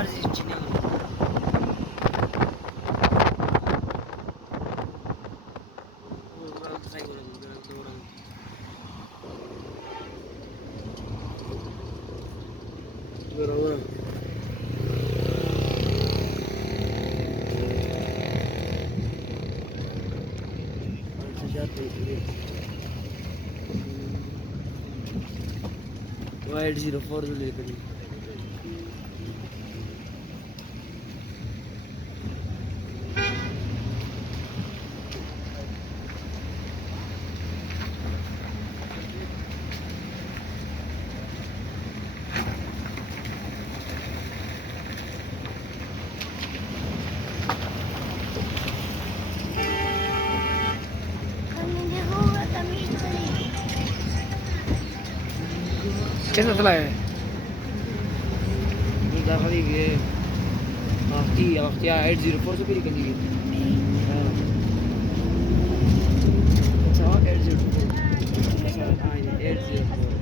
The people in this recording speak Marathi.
आरजी चिन्ह बरोबर वाईट 04 जुलै कधी कैसा चला है داخلي اختي 804 سوبر كان يجي سواء 804 aynen 804